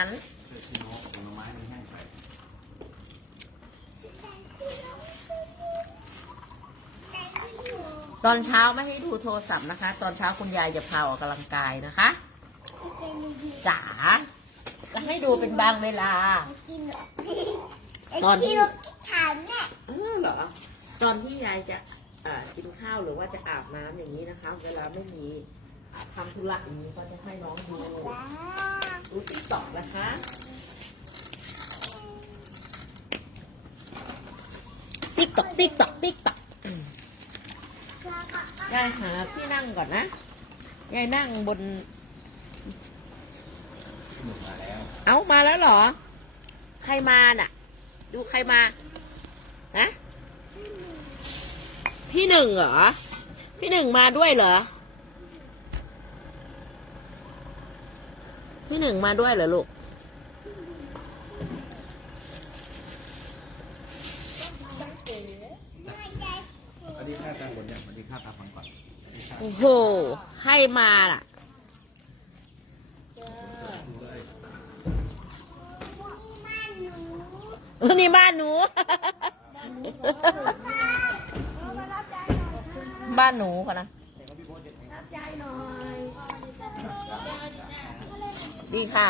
นั้นเสื้อขี้นกผลไม้มันแห้งไปตอนเช้าไม่ให้ดูโทรศัพท์นะคะ ตอนเช้าคุณยายจะพาออกกำลังกายนะคะจ๋าจะให้ดูเป็นบางเวลา ตอนที่ที่ถามเนี่ยเออเหรอ ตอนที่ยายจะอ่ากินข้าวหรือว่าจะอาบน้ำอย่างนี้นะคะ เวลาไม่มี ทำธุระอย่างนี้ก็จะให้น้องดูดูติ๊กต็อกนะคะติ๊กต็อกติ๊กต็อกติ๊กต็อกยายหาที่นั่งก่อนนะยายนั่งบนหนึ่งมาแล้วเอามาแล้วเหรอ ใครมาน่ะ ดูใครมานะพี่หนึ่งเหรอ พี่หนึ่งมาด้วยเหรอ พี่หนึ่งมาด้วยเหรอลูกสวัสดีค่ะตาบนเนี่ยสวัสดีค่ะตาฟังก่อนสวัสดีค่ะโอ้โห ให้มาล่ะดูเลยนี่บ้านหนู บ้านหนูก่อนนะ ดีค่ะ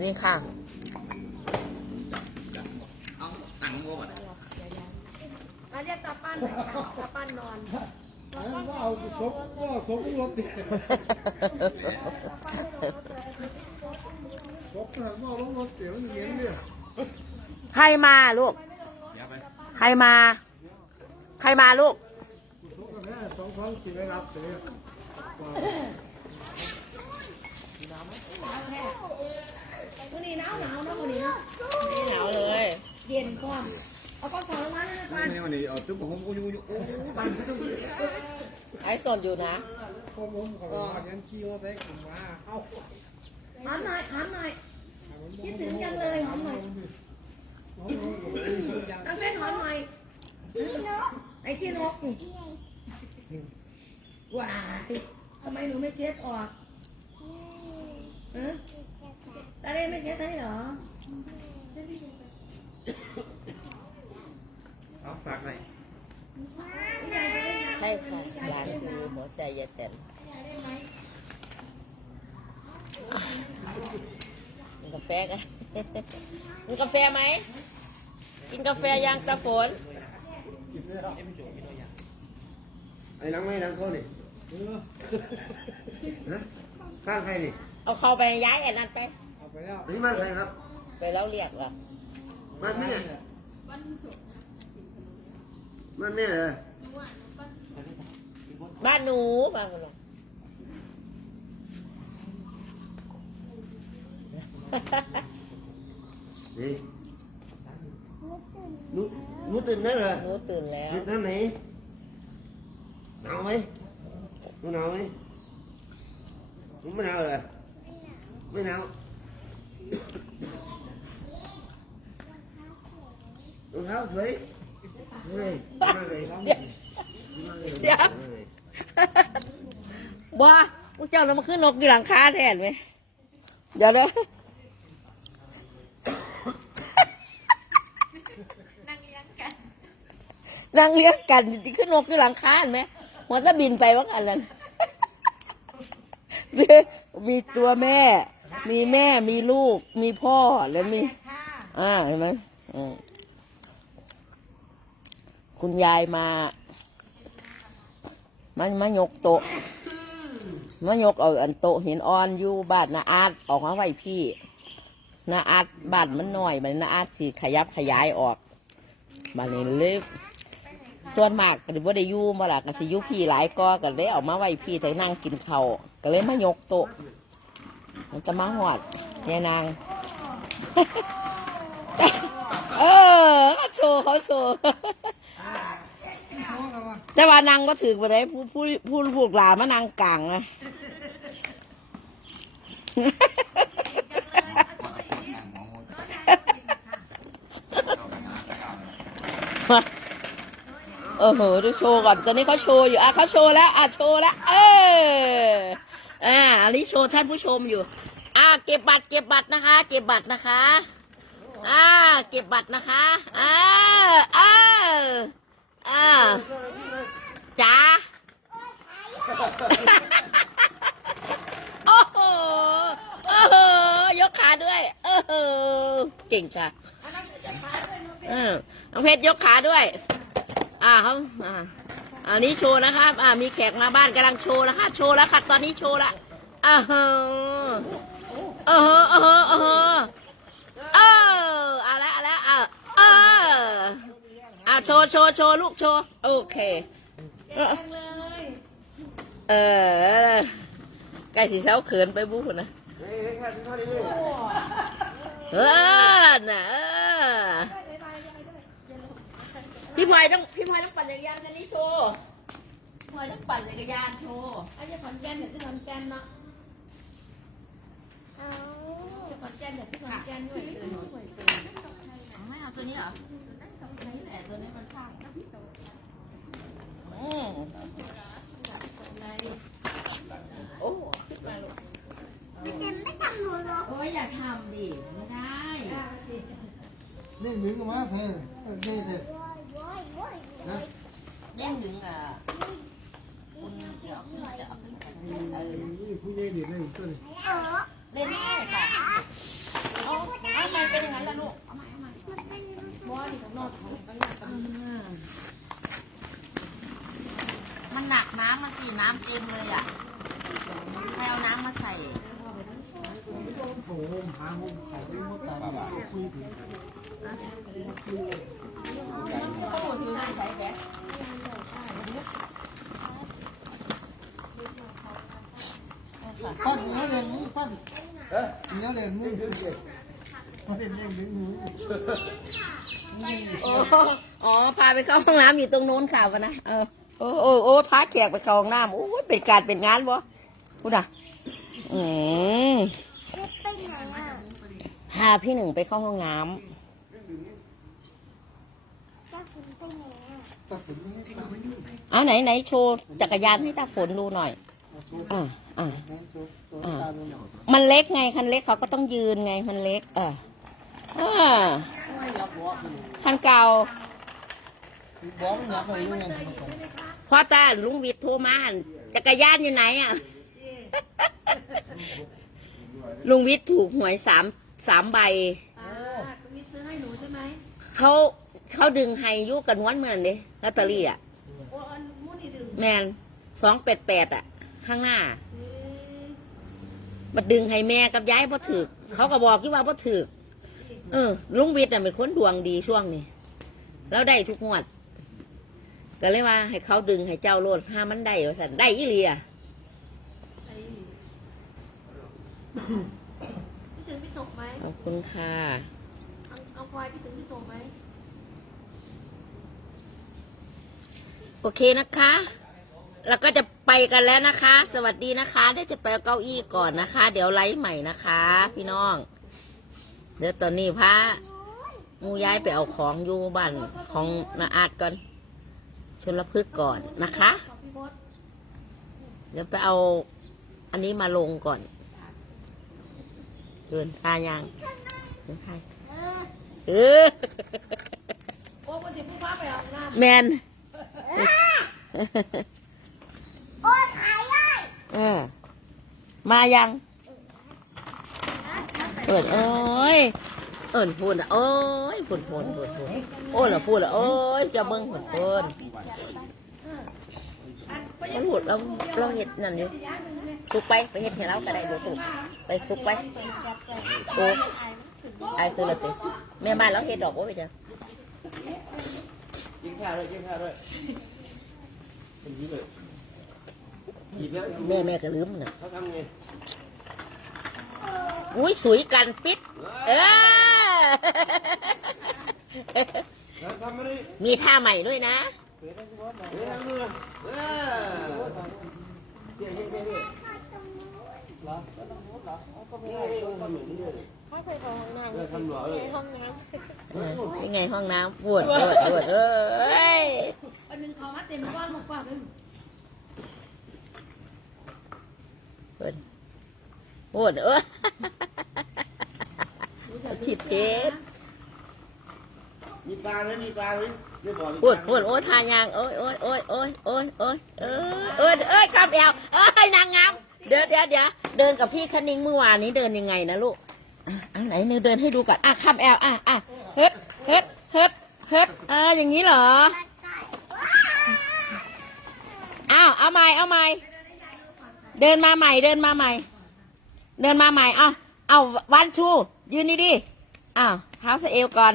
นี่ค่ะเอาตังค์โม่ก่อนนะมาเรียกตาปั้นหน่อยค่ะตาปั้นนอนว่าเอาศพก็ศพรถติดศพน่ะว่าลงรถเตี๋ยวมันเหม็นเนี่ยใครมาลูกเดี๋ยวไปใครมา ใครมาลูกศพก็แม่สองครั้งที่ได้รับเสีย วันนี้หนาวหนาวนะวันนี้นะไม่หนาวเลยเย็นก่อนเอาก้อนสองลงมาเลยก่อนนี่วันนี้เอาตึ๊บผมอ้ยโอ้ยโอ้ยบ้ม่ต้องไอ้สดอยู่นะพ่อผมขอกว่ายันขี้ว่าได้กลับมาเอ้าหอมหน่อยหอมหน่อยคิดถึงจังเลยหอมหน่อยน้องน้องผมเป็นทุกอย่างตั้งเต้นหอมหน่อยไอ้ขี้นกว้ายทำไมหนูไม่เช็ดออก ฮะตาเล่ไม่เช็ดให้เหรอเอาฝากหน่อยใช่ค่ะร้านคือหัวใจยายแตนกินกาแฟกันกินกาแฟไหม กินกาแฟยังตาฝนไอ้นังไม่นังเขานี่ฮะข้างใครนี่ เอาเข้าไปย้ายไอ้นั่นไป เอาไปแล้วอันนี้บ้านใครครับไปแล้วเรียกว่าบ้านแม่บ้านแม่เลยบ้านหนูบ้านหนูนี่หนูหนูตื่นได้เหรอหนูตื่นแล้วตื่นท่านไหนหนาวไหมหนูหนาวไหมหนูไม่หนาวเหรอ ไม่หนาวรองเท้าสวยเฮ้ยมาเลยมาเลยเดี๋ยวว่าพวกเจ้าเรามาขึ้นนกอยู่หลังคาแทนไหมเดี๋ยวนะนั่งเลี้ยงกัน นั่งเลี้ยงกันที่ขึ้นนกอยู่หลังคาเห็นไหมหัวจะบินไปว่ากันนั้นมีตัวแม่ มีแม่มีลูก มีพ่อแล้วมี อ่าเห็นไหมคุณยายมา มันมายกโต๊ะมายกเอาอันโต๊ะหินอ่อนอยู่บ้านนาอาดออกมาไว้พี่นาอาดบ้านมันหน่อยมันนาอาดสิขยับขยายออกบ้านนี้เลยส่วนมากก็บ่ได้ยู่มาละก็สิยู่พี่หลายก็ก็เลยเอามาไว้พี่แต่นั่งกินเขาก็เลยมายกโต๊ะ มันจะมาหอดยายนาง เออเขาโชว์เขาโชว์แต่ว่านางก็ถือไปได้ผู้ผู้ผู้ผูกหลามานางกลางอะเออเหดูโชว์ก่อน ตอนนี้เขาโชว์อยู่ อะเขาโชว์แล้ว อะโชว์แล้ว เออ อ่าอันนี้โชว์ท่านผู้ชมอยู่ อะเก็บบัตรเก็บบัตรนะคะ เก็บบัตรนะคะ อ่า เก็บบัตรนะคะ อ่าอ่าอ่าจ้าโอ้โหโอ้โหยกขาด้วยโอ้โหเก่งค่ะเออน้องเพชรยกขาด้วย อ่าเขาอ่า อันนี้โชว์นะครับ อ่ามีแขกมาบ้านกำลังโชว์แล้วค่ะโชว์แล้วค่ะ ตอนนี้โชว์ละอ่าฮะเออเออเออเออเออเอาละเอาละเอาเอออ่าโชว์โชว์โชว์ลูกโชว์โอเคเออใกล้สีเช้าเขินไปบุ้นะเฮ้ยเฮ้ยแค่เท่านี้เลยเออน่ะเออ พี่พลอยต้องพี่พลอยต้องปั่นจักรยานคันนี้โชว์พี่พลอยต้องปั่นจักรยานโชว์อันนี้ขอนแก่นเดี๋ยวที่ขอนแก่นเนาะเดี๋ยวขอนแก่นเดี๋ยวที่ขอนแก่นด้วยเออด้วยเออไม่เอาตัวนี้เหรอนี่แหละตัวนี้มันข้างอืมโอ้ขึ้นมาลูกโอ้ยอย่าทำดิไม่ได้ นี่มึงก็มาเถอะนี่เถอะ นะแย่งดึงอะคุณเดี๋ยวจะเอาขึ้นไปเออผู้ใหญ่ดีเลยตัวนี้เล่นง่ายค่ะเอาเอาทำมเป็นอย่างนั้นล่ะลูกเอาใหม่เอาม่บอสนี่กับนอกของกันนักกันมันหนักน้ำมาสิน้ำเต็มเลยอะใครเอาน้ำมาใส่โอ้โหามุมเขาที่มดตาคุยถึง ปั้นเนื้อเด่นนี่ปั้นเฮ้ยเนื้อเด่นนี่ดึงสิมาเด่นเด่นดึงมือโอ้อ๋อ พาไปเข้าห้องน้ำอยู่ตรงโน้นค่ะวะนะ เออ โอ้โอ้โอ้พาแขกไปเข้าห้องน้ำโอ้ยเป็นการเป็นงานบ่พูดอะอืมพาพี่หนึ่งไปเข้าห้องน้ตาฝนนี่ตาไม่ยุ่งำ เอาไหนไหนโชว์จักรยานให้ตาฝนดูหน่อย อ่าอ่านะโจ๊กโจ๊กตาดูหน่อยมันเล็กไงคันเล็กเขาก็ต้องยืนไงมันเล็กเอออ่าคันเก่าบอกไม่อยากเลยยังไงพ่อตาลุงวิทย์โทรมาอั่นจักรยานอยู่ไหนอะลุงวิทย์ถูกหวยสามสามใบอ่าคุณมิตรซื้อให้หนูใช่ไหมเขาเขาดึงให้อยุกันวันเหมือนเด้ลอตเตอรี่อะโอ้อันมูนี่ดึง แมนสองแปดแปดอะ ข้างหน้าเอ๊ะมาดึงให้แม่กับยายพ่ถึกเขาก็บอกที่ว่าพ่ถึกเออ ลุงวิทย์อะเป็นคนดวงดีช่วงนี้แล้วได้ทุกงวด ก็เลยว่าให้เขาดึงให้เจ้าโลดห้ามันได้ว่าสันได้อีเลียไอ้พี่ถึงพี่ส่งไหมขอบคุณค่ะเอาเอาควายพี่ถึงพี่ส่งไหมโอเคนะคะ แล้วก็จะไปกันแล้วนะคะ สวัสดีนะคะเดี๋ยวจะไปเอาเก้าอี้ก่อนนะคะ เดี๋ยวไลฟ์ใหม่นะคะ พี่น้อง เดี๋ยวตอนนี้พระมูย้ายไปเอาของอยู่บ้านของนาอาดก่อนชนละพฤกษ์ก่อนนะคะขอบพี่บดเดี๋ยวไปเอาอันนี้มาลงก่อนเดินทางยังเดินทางเออโอ้คนที่ผู้พาไปเอาน้แมน เออ มายังเปิดโอ้ย เอิญพูดอะโอ้ยพูดพูดพูดพูดโอ้ยเราพูดอะโอ้ยจะเบิ้งพูดพูดำอันมันพูดเราเราเห็ดนั่นอยู่ซุกไปไปเห็ดให้เราก็ได้ดี๋ยวตุกไปซุกไปโอ้ไอ้ตัวละติแม่บ้านเราเห็ดดอกว่าไปจ้ะกินข้าวด้วยกินข้าวด้วยเป็นอยิ้มเลย หยิบแล้วแม่แม่ก็ลืมน่ะเขาทำไงอุ้ยสวยกันปิด เออ แล้วทำมาดิมีท่าใหม่ด้วยนะ เฮ้ยทำด้วยเออเดี๋ยวเดี๋ยวเดี๋ยวเดี๋ยวเหรอนี่ไงทำอย่างนี้เลยเออทำหล่อเลยยังไงห้องน้ำปวดปวดปวดเอ้ย อันหนึ่งเขามาเต็มกว้างมากกว่าเลย ปวดปวดเอ้ยเจ็บมีปลาไหมมีปลาไหมไม่บอกมีพูดปลาไหมพูดโอ้ยทายางโอ้ยโอ้ยโอ้ยโอ้ยโอ้ยโอ้ยเออเออเอ้ยกำแอวเอ้ยนางงามเดี๋ยวเดี๋ยวเดี๋ยวเดินกับพี่คณิงเมื่อวานนี้เดินยังไงนะลูกอะอันไหนหนูเดินให้ดูก่อนอะข้ามแอลอะอะเฮ็ดเฮ็ดเฮ็ดเฮ็ดเอออย่างนี้เหรออ้าวเอาใหม่เอาใหม่ เดินมาใหม่ เดินมาใหม่ เดินมาใหม่เอาเอาวันชู ยืนนี่ดิอ้าวเท้าสะเอวก่อน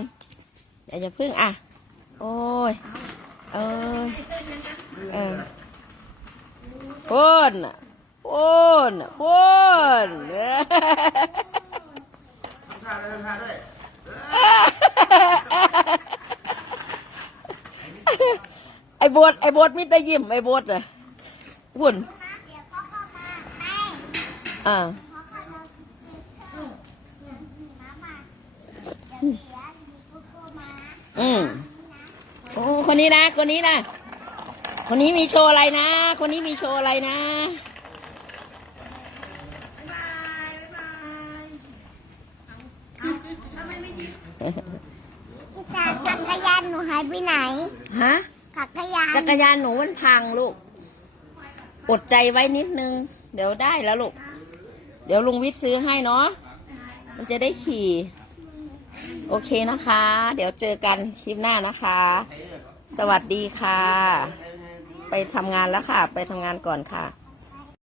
เดี๋ยวจะพึ่งอะ โอ้ยเอ้ยเออพ่นน่ะพ่นน่ะพ่นเออทำท่าด้วยทำท่าด้วยไอ้โบดไอ้โบดมิตรยิ้มไอ้โบดเลยหุ่น อ่าอืมโอ้คนนี้นะคนนี้นะคนนี้มีโชว์อะไรนะ คนนี้มีโชว์อะไรนะจักรยานหนูหายไปไหน ฮะ จักรยาน จักรยานหนูมันพังลูก อดใจไว้นิดนึง เดี๋ยวได้แล้วลูก เดี๋ยวลุงวิทย์ซื้อให้เนาะ มันจะได้ขี่ โอเคนะคะ เดี๋ยวเจอกันคลิปหน้านะคะ สวัสดีค่ะ ไปทำงานแล้วค่ะ ไปทำงานก่อนค่ะ